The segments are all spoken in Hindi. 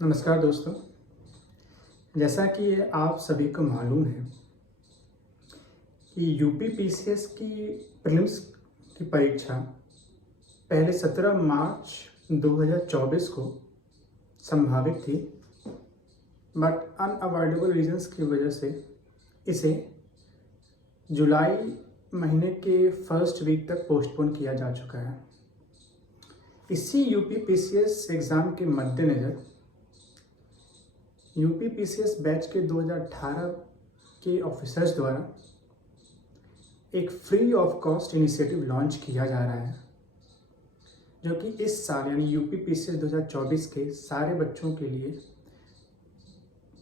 नमस्कार दोस्तों। जैसा कि आप सभी को मालूम है कि यूपी पीसीएस की प्रीलिम्स की परीक्षा पहले 17 मार्च 2024 को संभावित थी, बट अनअवॉइडेबल रीजंस की वजह से इसे जुलाई महीने के फर्स्ट वीक तक पोस्टपोन किया जा चुका है। इसी यूपी पीसीएस एग्ज़ाम के मद्देनज़र यूपी पीसीएस बैच के 2018 के ऑफिसर्स द्वारा एक free of cost initiative launch किया जा रहा है, जो कि इस साल यानी यूपी पीसीएस 2024 के सारे बच्चों के लिए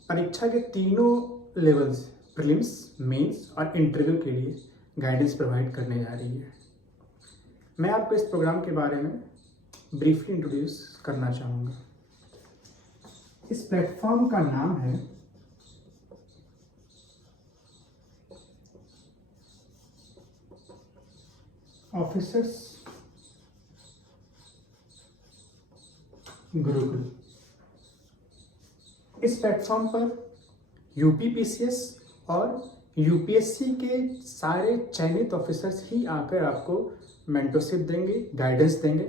परीक्षा के तीनों लेवल्स प्रीलिम्स, मेंस और इंटरव्यू के लिए गाइडेंस प्रोवाइड करने जा रही है। मैं आपको इस प्रोग्राम के बारे में ब्रीफली इंट्रोड्यूस करना चाहूँगा। इस प्लेटफॉर्म का नाम है ऑफिसर्स गुरुकुल। इस प्लेटफॉर्म पर यूपी पीसीएस और यूपीएससी के सारे चयनित ऑफिसर्स ही आकर आपको मेंटरशिप देंगे, गाइडेंस देंगे।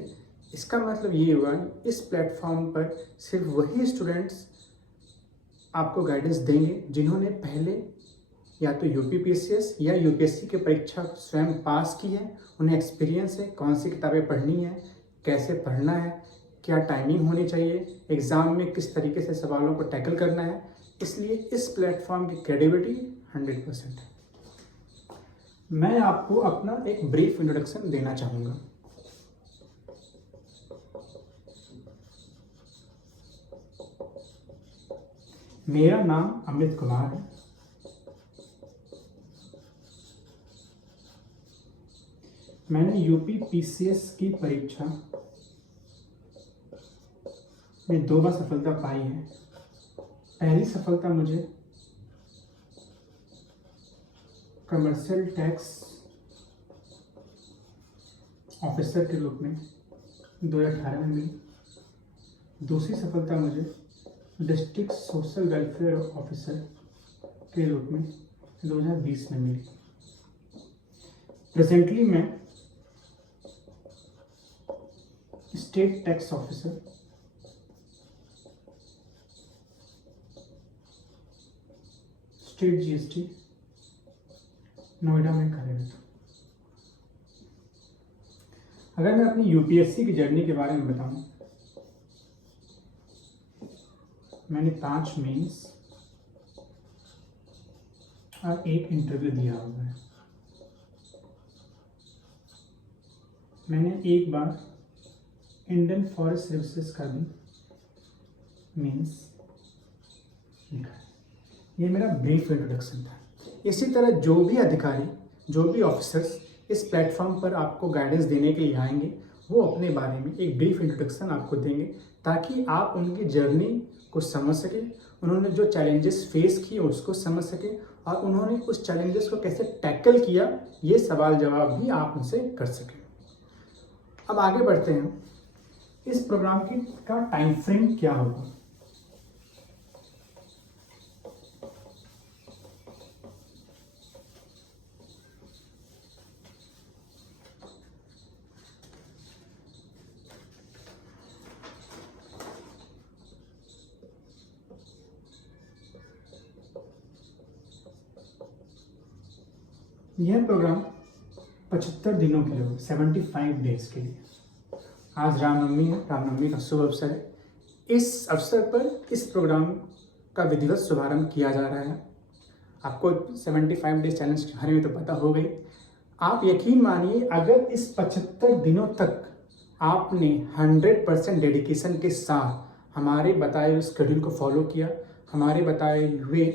इसका मतलब ये हुआ इस प्लेटफॉर्म पर सिर्फ वही स्टूडेंट्स आपको गाइडेंस देंगे जिन्होंने पहले या तो यूपी पीसीएस या यूपीएससी की परीक्षा स्वयं पास की है, उन्हें एक्सपीरियंस है कौन सी किताबें पढ़नी है, कैसे पढ़ना है, क्या टाइमिंग होनी चाहिए, एग्ज़ाम में किस तरीके से सवालों को टैकल करना है। इसलिए इस प्लेटफॉर्म की क्रेडिबिलिटी 100% है। मैं आपको अपना एक ब्रीफ इंट्रोडक्शन देना चाहूँगा। मेरा नाम अमित कुमार है। मैंने यूपी पीसीएस की परीक्षा में 2 बार सफलता पाई है। पहली सफलता मुझे कमर्शियल टैक्स ऑफिसर के रूप में 2018 में मिली। दूसरी सफलता मुझे डिस्ट्रिक्ट सोशल वेलफेयर ऑफिसर के रूप में 2020 में मिली। प्रेजेंटली मैं state tax officer state GST Noida में कार्यरत हूँ। अगर मैं अपनी यूपीएससी की जर्नी के बारे में बताऊं, मैंने 5 मेंस और 1 इंटरव्यू दिया हुआ है। मैंने एक बार इंडियन फॉरेस्ट सर्विसेज का भी मेंस लिखा है। ये मेरा ब्रीफ इंट्रोडक्शन था। इसी तरह जो भी अधिकारी, जो भी ऑफिसर्स इस प्लेटफॉर्म पर आपको गाइडेंस देने के लिए आएंगे, वो अपने बारे में एक ब्रीफ इंट्रोडक्शन आपको देंगे ताकि आप उनकी जर्नी को समझ सकें, उन्होंने जो चैलेंजेस फेस किए उसको समझ सकें और उन्होंने उस चैलेंजेस को कैसे टैकल किया, ये सवाल जवाब भी आप उनसे कर सकें। अब आगे बढ़ते हैं। इस प्रोग्राम का टाइम फ्रेम क्या होगा? यह प्रोग्राम 75 दिनों के लिए, 75 डेज के लिए। आज रामनवमी है, रामनवमी का शुभ अवसर है। इस अवसर पर इस प्रोग्राम का विधिवत शुभारंभ किया जा रहा है। आपको 75 डेज चैलेंज के बारे में तो पता हो गई। आप यकीन मानिए, अगर इस 75 दिनों तक आपने 100% डेडिकेशन के साथ हमारे बताए हुए शेड्यूल को फॉलो किया, हमारे बताए हुए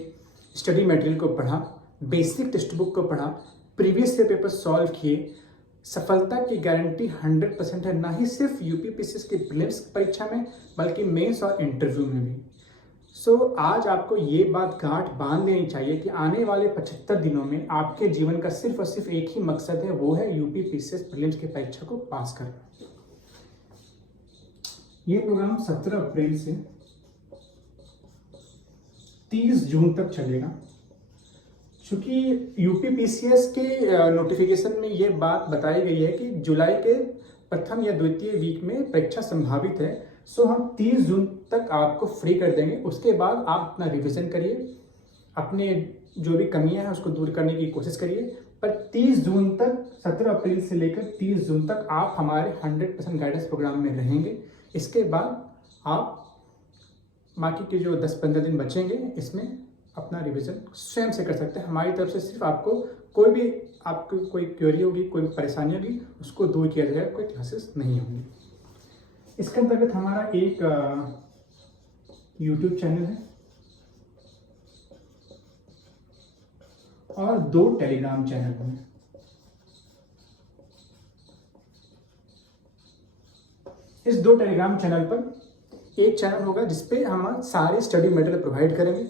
स्टडी मटेरियल को पढ़ा, बेसिक टेक्स्ट बुक को पढ़ा, प्रीवियस ईयर पेपर सॉल्व किए, सफलता की गारंटी 100% है। ना ही सिर्फ यूपी पीसीएस की प्रीलिम्स परीक्षा में, बल्कि मेंस और इंटरव्यू में भी। आज आपको ये बात गांठ बांध लेनी चाहिए कि आने वाले 75 दिनों में आपके जीवन का सिर्फ और सिर्फ एक ही मकसद है, वो है यूपी पीसीएस प्रीलिम्स की परीक्षा को पास करना। ये प्रोग्राम 17 अप्रैल से 30 जून तक चलेगा। चूँकि यूपीपीसीएस के नोटिफिकेशन में ये बात बताई गई है कि जुलाई के प्रथम या द्वितीय वीक में परीक्षा संभावित है। सो हम 30 जून तक आपको फ्री कर देंगे। उसके बाद आप अपना रिवीजन करिए, अपने जो भी कमियां हैं उसको दूर करने की कोशिश करिए। पर 30 जून तक, 17 अप्रैल से लेकर 30 जून तक आप हमारे 100% गाइडेंस प्रोग्राम में रहेंगे। इसके बाद आप बाकी के जो 10-15 दिन बचेंगे इसमें अपना रिवीजन स्वयं से कर सकते हैं। हमारी तरफ से सिर्फ आपको कोई भी आपको कोई क्वेरी होगी, कोई परेशानी होगी, उसको दूर किया जाएगा, कोई क्लासेस नहीं होंगी। इसके अंतर्गत हमारा एक यूट्यूब चैनल है और 2 टेलीग्राम चैनल हैं। इस 2 टेलीग्राम चैनल पर एक चैनल होगा जिसपे हम सारे स्टडी मटेरियल प्रोवाइड करेंगे।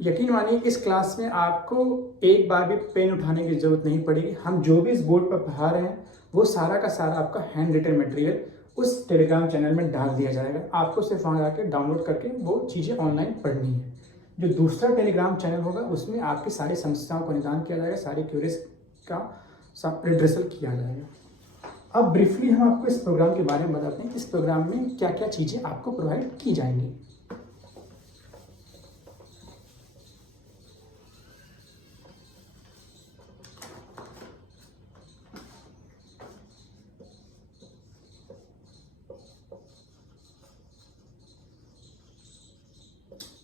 यकीन मानिए इस क्लास में आपको एक बार भी पेन उठाने की जरूरत नहीं पड़ेगी। हम जो भी इस बोर्ड पर पढ़ा रहे हैं वो सारा का सारा आपका हैंड रिटन मटेरियल उस टेलीग्राम चैनल में डाल दिया जाएगा। आपको सिर्फ वहाँ जाकर डाउनलोड करके वो चीज़ें ऑनलाइन पढ़नी है। जो दूसरा टेलीग्राम चैनल होगा उसमें आपकी सारी समस्याओं का निदान किया जाएगा, सारी क्वेरीज का रिड्रेसल किया जाएगा। अब ब्रीफली हम आपको इस प्रोग्राम के बारे में बताते हैं। इस प्रोग्राम में क्या क्या चीज़ें आपको प्रोवाइड की जाएंगी।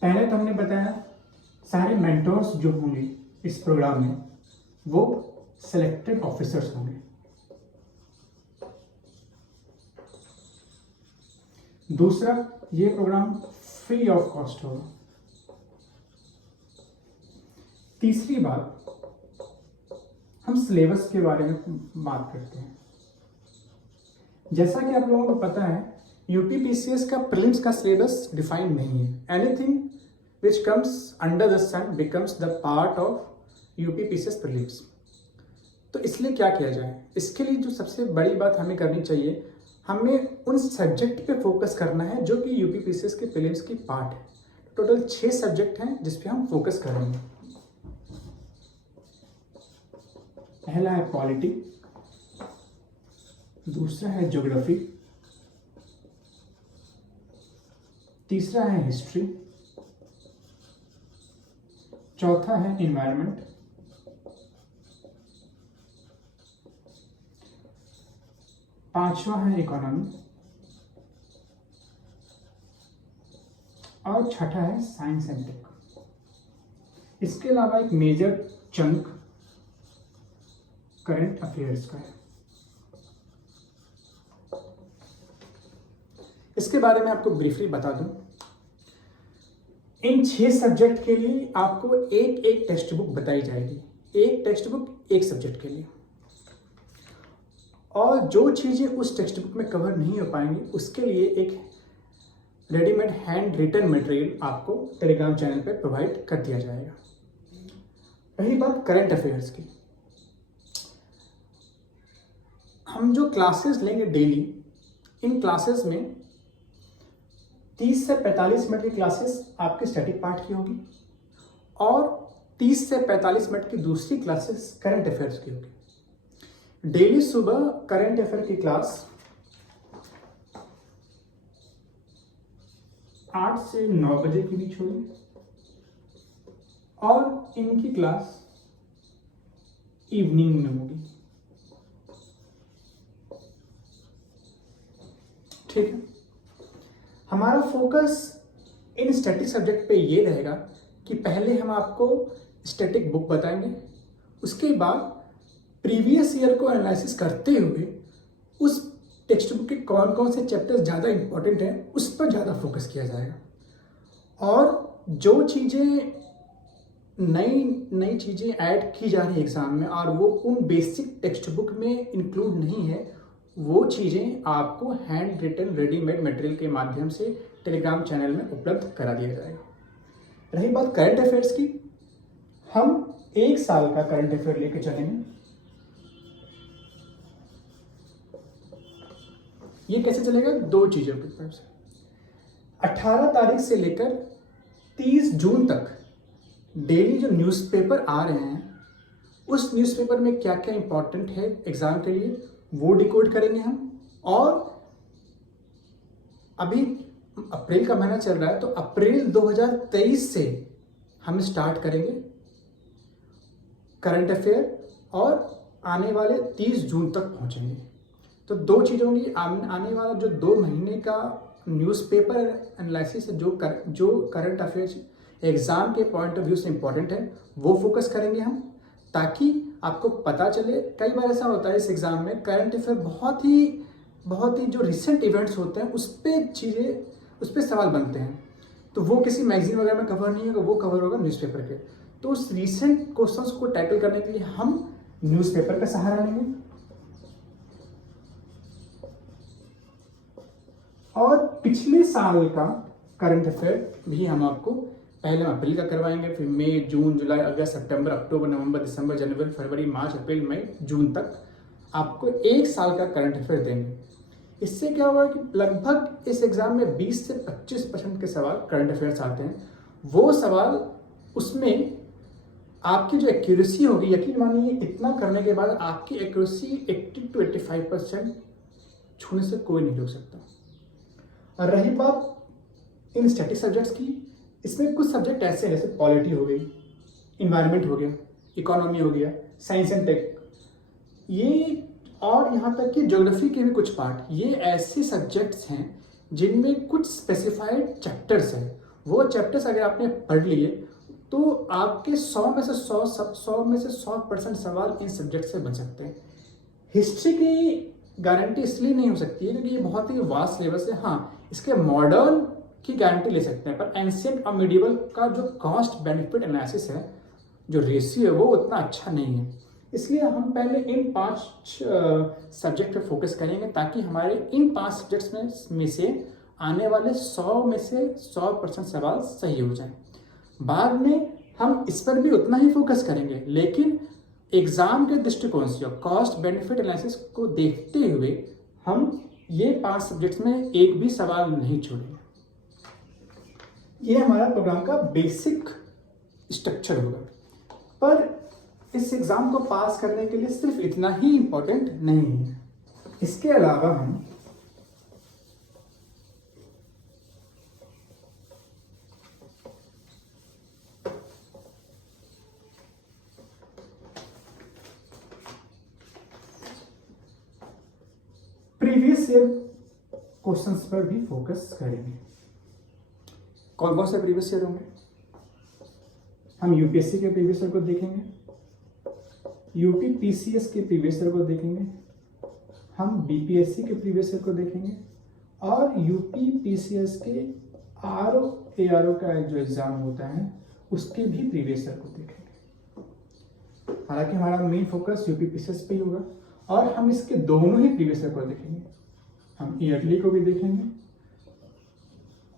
पहले तो हमने बताया सारे मेंटोर्स जो होंगे इस प्रोग्राम में वो सिलेक्टेड ऑफिसर्स होंगे। दूसरा, ये प्रोग्राम फ्री ऑफ कॉस्ट होगा। तीसरी बात, हम सिलेबस के बारे में बात करते हैं। जैसा कि आप लोगों को पता है यूपीपीसीएस का प्रीलिम्स का सिलेबस डिफाइन नहीं है। Anything which comes under the sun becomes the part of UPPCS prelims. तो इसलिए क्या किया जाए, इसके लिए जो सबसे बड़ी बात हमें करनी चाहिए, हमें उन सब्जेक्ट पे फोकस करना है जो कि यूपीपीसीएस के प्रीलिम्स की पार्ट है। टोटल 6 सब्जेक्ट हैं जिस पे हम फोकस करेंगे। पहला है पॉलिटी, दूसरा है ज्योग्राफी, तीसरा है हिस्ट्री, चौथा है इन्वायरमेंट, पांचवा है इकोनॉमी और छठा है साइंस एंड टेक। इसके अलावा एक मेजर चंक करंट अफेयर्स का है। इसके बारे में आपको ब्रीफली बता दूं, इन 6 सब्जेक्ट के लिए आपको एक टेक्स्ट बुक बताई जाएगी, एक टेक्स्ट बुक एक सब्जेक्ट के लिए। और जो चीज़ें उस टेक्स्ट बुक में कवर नहीं हो पाएंगी उसके लिए एक रेडीमेड हैंड रिटन मटेरियल आपको टेलीग्राम चैनल पे प्रोवाइड कर दिया जाएगा। रही बात करंट अफेयर्स की, हम जो क्लासेस लेंगे डेली, इन क्लासेस में 30 से 45 मिनट की क्लासेस आपके स्टैटिक पार्ट की होगी और 30 से 45 मिनट की दूसरी क्लासेस करंट अफेयर्स की होगी। डेली सुबह करंट अफेयर की क्लास 8 से 9 बजे के बीच होगी और इनकी क्लास इवनिंग में होगी। ठीक है, हमारा फोकस इन स्टैटिक सब्जेक्ट पे ये रहेगा कि पहले हम आपको स्टैटिक बुक बताएंगे, उसके बाद प्रीवियस ईयर को एनालिसिस करते हुए उस टेक्स्ट बुक के कौन कौन से चैप्टर्स ज़्यादा इंपॉर्टेंट हैं उस पर ज़्यादा फोकस किया जाएगा। और जो चीज़ें नई चीज़ें ऐड की जा रही है एग्ज़ाम में और वो उन बेसिक टेक्स्ट बुक में इंक्लूड नहीं है, वो चीज़ें आपको हैंड रिटन रेडीमेड मटेरियल के माध्यम से टेलीग्राम चैनल में उपलब्ध करा दिया जाएगा। रही बात करंट अफेयर्स की, हम 1 साल का करंट अफेयर लेके चलेंगे। ये कैसे चलेगा? 2 चीज़ों की तरफ से 18 तारीख से लेकर 30 जून तक डेली जो न्यूज़पेपर आ रहे हैं उस न्यूज़पेपर में क्या क्या इंपॉर्टेंट है एग्जाम के लिए वो डिकोड करेंगे हम। और अभी अप्रैल का महीना चल रहा है तो अप्रैल 2023 से हम स्टार्ट करेंगे करंट अफेयर और आने वाले 30 जून तक पहुंचेंगे। तो दो चीज़ों की आने वाला जो 2 महीने का न्यूज़पेपर एनालिसिस जो करंट अफेयर्स एग्ज़ाम के पॉइंट ऑफ व्यू से इम्पोर्टेंट है वो फोकस करेंगे हम, ताकि आपको पता चले। कई बार ऐसा होता है इस एग्ज़ाम में करंट अफेयर बहुत ही जो रिसेंट इवेंट्स होते हैं उस पर सवाल बनते हैं, तो वो किसी मैगजीन वगैरह में कवर नहीं होगा, वो कवर होगा न्यूज़पेपर के। तो उस रिसेंट क्वेश्चंस को टैकल करने के लिए हम न्यूज़पेपर का सहारा लेंगे। और पिछले साल का करंट अफेयर भी हम आपको पहले अप्रैल का करवाएंगे, फिर मई, जून, जुलाई, अगस्त, सितंबर, अक्टूबर, नवंबर, दिसंबर, जनवरी, फरवरी, मार्च, अप्रैल, मई, जून तक आपको 1 साल का करंट अफेयर देंगे। इससे क्या होगा कि लगभग इस एग्जाम में 20 से 25% के सवाल करंट अफेयर्स आते हैं। वो सवाल उसमें आपकी जो एक्यूरेसी होगी, यकीन मानिए इतना करने के बाद आपकी एक्यूरेसी 80 to 85% छूने से कोई नहीं रोक सकता। और रही बात इन स्टैटिक सब्जेक्ट्स की, इसमें कुछ सब्जेक्ट ऐसे हैं जैसे पॉलिटी हो गई, इन्वायरमेंट हो गया, इकोनॉमी हो गया, साइंस एंड टेक, ये और यहाँ तक कि ज्योग्राफी के भी कुछ पार्ट, ये ऐसे सब्जेक्ट्स हैं जिनमें कुछ स्पेसिफाइड चैप्टर्स हैं। वो चैप्टर्स अगर आपने पढ़ लिए तो आपके 100 में से 100% सवाल इन सब्जेक्ट से बन सकते हैं। हिस्ट्री की गारंटी इसलिए नहीं हो सकती है क्योंकि ये बहुत ही वास्ट सिलेबस है। हाँ, इसके मॉडर्न की गारंटी ले सकते हैं, पर एंशिएंट और मिडिवल का जो कॉस्ट बेनिफिट एनालिसिस है, जो रेशियो है, वो उतना अच्छा नहीं है। इसलिए हम पहले इन 5 सब्जेक्ट पे फोकस करेंगे ताकि हमारे इन 5 सब्जेक्ट्स में से आने वाले 100 में से 100% सवाल सही हो जाए। बाद में हम इस पर भी उतना ही फोकस करेंगे, लेकिन एग्जाम के दृष्टिकोण से कॉस्ट बेनिफिट एनालिसिस को देखते हुए हम ये 5 सब्जेक्ट्स में एक भी सवाल नहीं छोड़ेंगे। ये हमारा प्रोग्राम का बेसिक स्ट्रक्चर होगा। पर इस एग्जाम को पास करने के लिए सिर्फ इतना ही इंपॉर्टेंट नहीं है, इसके अलावा हम प्रीवियस ईयर क्वेश्चंस पर भी फोकस करेंगे। कौन कौन से प्रीवियस ईयर होंगे? हम यूपीएससी के प्रीवियस ईयर को देखेंगे, यूपी पीसीएस के प्रीवियस ईयर को देखेंगे, हम बीपीएससी के प्रीवियस ईयर को देखेंगे और यूपी पीसीएस के आरओ एआरओ का जो एग्जाम होता है उसके भी प्रीवियस ईयर को देखेंगे। हालांकि हमारा मेन फोकस यूपी पीसीएस पे ही होगा और हम इसके दोनों ही प्रीवियस ईयर को देखेंगे। हम ईयरली को भी देखेंगे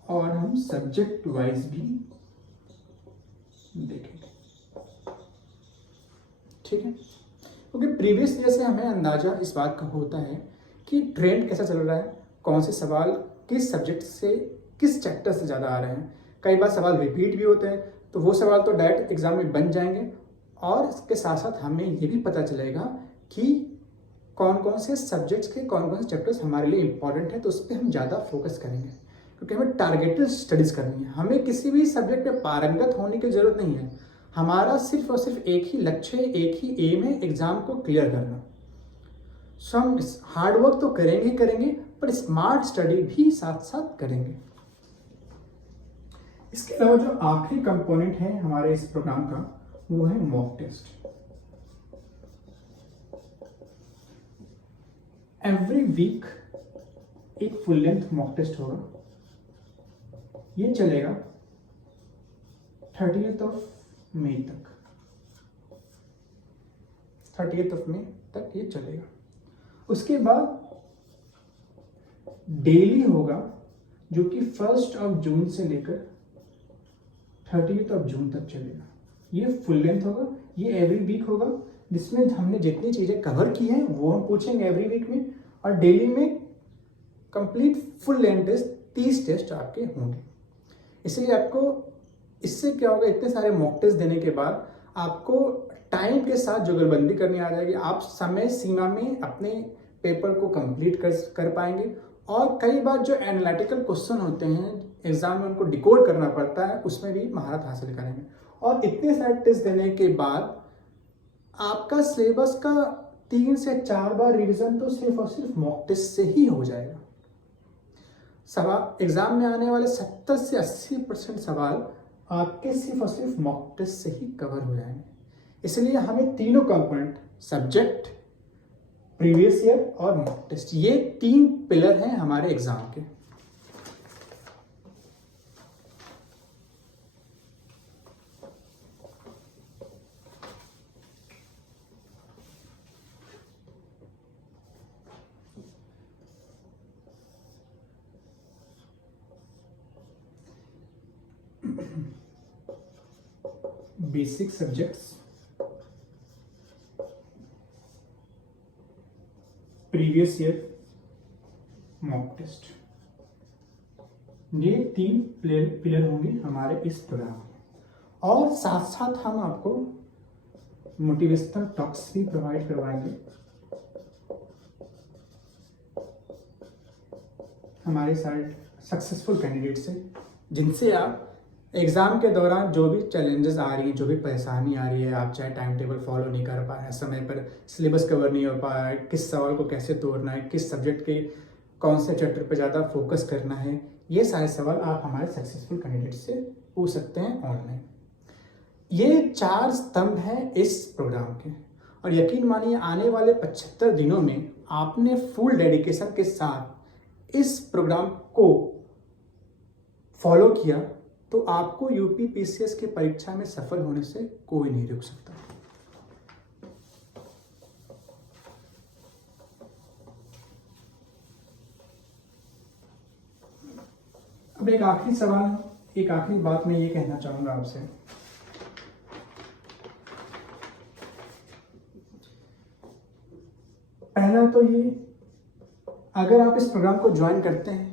और हम सब्जेक्ट वाइज भी देखेंगे। ठीक है, क्योंकि प्रीवियस ईयर से हमें अंदाजा इस बात का होता है कि ट्रेंड कैसा चल रहा है, कौन से सवाल किस सब्जेक्ट से किस चैप्टर से ज़्यादा आ रहे हैं। कई बार सवाल रिपीट भी होते हैं, तो वो सवाल तो डायरेक्ट एग्जाम में बन जाएंगे और इसके साथ साथ हमें ये भी पता चलेगा कि कौन कौन से सब्जेक्ट्स के कौन कौन से चैप्टर्स हमारे लिए इंपॉर्टेंट है, तो उस पर हम ज़्यादा फोकस करेंगे क्योंकि हमें टारगेटेड स्टडीज़ करनी है। हमें किसी भी सब्जेक्ट में पारंगत होने की ज़रूरत नहीं है, हमारा सिर्फ और सिर्फ एक ही लक्ष्य है, एक ही एम है, एग्जाम को क्लियर करना। सो हम हार्ड वर्क तो करेंगे पर स्मार्ट स्टडी भी साथ साथ करेंगे। इसके अलावा जो आखिरी कंपोनेंट है हमारे इस प्रोग्राम का वो है मॉक टेस्ट। एवरी वीक एक फुल लेंथ मॉक टेस्ट होगा, ये चलेगा 30th मई तक, 30th मई तक ये चलेगा। उसके बाद डेली होगा जो कि 1 जून से लेकर 30 जून तक चलेगा। ये फुल लेंथ होगा, ये एवरी वीक होगा, जिसमें हमने जितनी चीज़ें कवर की हैं वो हम पूछेंगे एवरी वीक में, और डेली में complete full length test 30 test आपके होंगे। इसलिए आपको इससे क्या होगा, इतने सारे मॉक टेस्ट देने के बाद आपको टाइम के साथ जुगलबंदी करनी आ जाएगी। आप समय सीमा में अपने पेपर को कंप्लीट कर पाएंगे। और कई बार जो एनालिटिकल क्वेश्चन होते हैं एग्जाम में, उनको डिकोड करना पड़ता है, उसमें भी महारत हासिल करेंगे। और इतने सारे टेस्ट देने के बाद आपका सिलेबस का 3 से 4 बार रिवीजन तो सिर्फ और सिर्फ मॉक टेस्ट से ही हो जाएगा। सवाल एग्जाम में आने वाले 70 से 80% सवाल आपके सिर्फ और सिर्फ मॉक टेस्ट से ही कवर हो जाएंगे। इसलिए हमें तीनों कंपोनेंट, सब्जेक्ट, प्रीवियस ईयर और मॉक टेस्ट, ये 3 पिलर हैं हमारे एग्जाम के। Basic subjects, previous year, mock test, ये 3 पिलर होंगे हमारे इस प्रोग्राम में। और साथ साथ हम आपको मोटिवेशनल टॉक्स भी प्रोवाइड करवाएंगे हमारे सारे सक्सेसफुल कैंडिडेट से, जिनसे आप एग्ज़ाम के दौरान जो भी चैलेंजेस आ रही हैं, जो भी परेशानी आ रही है, आप चाहे टाइम टेबल फॉलो नहीं कर पा रहे हैं, समय पर सिलेबस कवर नहीं हो पा रहा है, किस सवाल को कैसे तोड़ना है, किस सब्जेक्ट के कौन से चैप्टर पर ज़्यादा फोकस करना है, ये सारे सवाल आप हमारे सक्सेसफुल कैंडिडेट से पूछ सकते हैं ऑनलाइन। ये 4 स्तंभ हैं इस प्रोग्राम के। और यकीन मानिए, आने वाले 75 दिनों में आपने फुल डेडिकेशन के साथ इस प्रोग्राम को फॉलो किया तो आपको यूपी पीसीएस की परीक्षा में सफल होने से कोई नहीं रोक सकता। अब एक आखिरी सवाल, एक आखिरी बात मैं ये कहना चाहूंगा आपसे। पहला तो ये, अगर आप इस प्रोग्राम को ज्वाइन करते हैं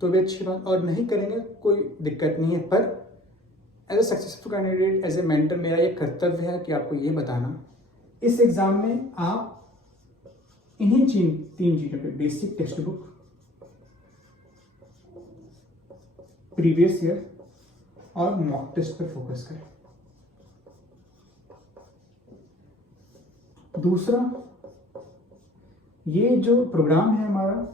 तो भी अच्छी बात, और नहीं करेंगे कोई दिक्कत नहीं है। पर as a successful candidate, as a mentor, मेरा ये कर्तव्य है कि आपको ये बताना, इस एग्ज़ाम में आप इन्हीं 3 चीज़ों पे, basic text book, previous year और मॉक टेस्ट पर फोकस करें। दूसरा, ये जो प्रोग्राम है हमारा,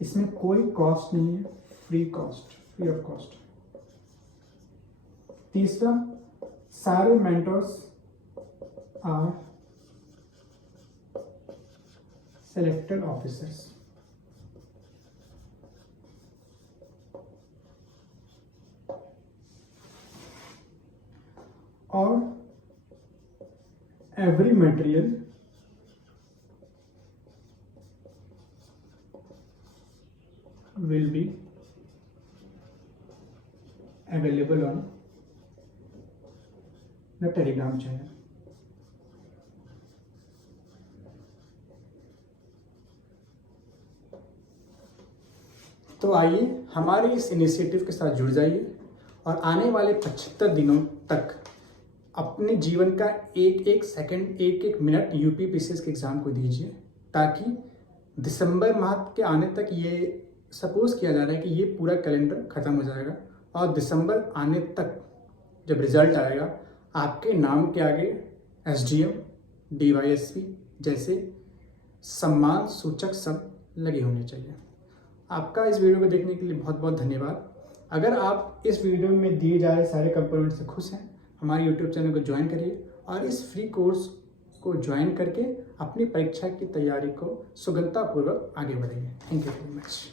इसमें कोई कॉस्ट नहीं है, फ्री ऑफ कॉस्ट। तीसरा, सारे मेंटर्स आर सेलेक्टेड ऑफिसर्स। और every material will be available on the Telegram channel. तो आइए हमारे इस इनिशिएटिव के साथ जुड़ जाइए और आने वाले 75 दिनों तक अपने जीवन का एक एक सेकंड, एक एक मिनट यूपी पीसीएस के एग्ज़ाम को दीजिए, ताकि दिसंबर माह के आने तक, ये सपोज किया जा रहा है कि ये पूरा कैलेंडर ख़त्म हो जाएगा और दिसंबर आने तक जब रिजल्ट आएगा, आपके नाम के आगे एसडीएम, डीवाईएसपी जैसे सम्मान सूचक सब लगे होने चाहिए। आपका इस वीडियो को देखने के लिए बहुत बहुत धन्यवाद। अगर आप इस वीडियो में दिए जा रहे सारे कंपोनेंट से खुश हैं, हमारे यूट्यूब चैनल को ज्वाइन करिए और इस फ्री कोर्स को ज्वाइन करके अपनी परीक्षा की तैयारी को सुगमतापूर्वक आगे बढ़ाइए। Thank you very much.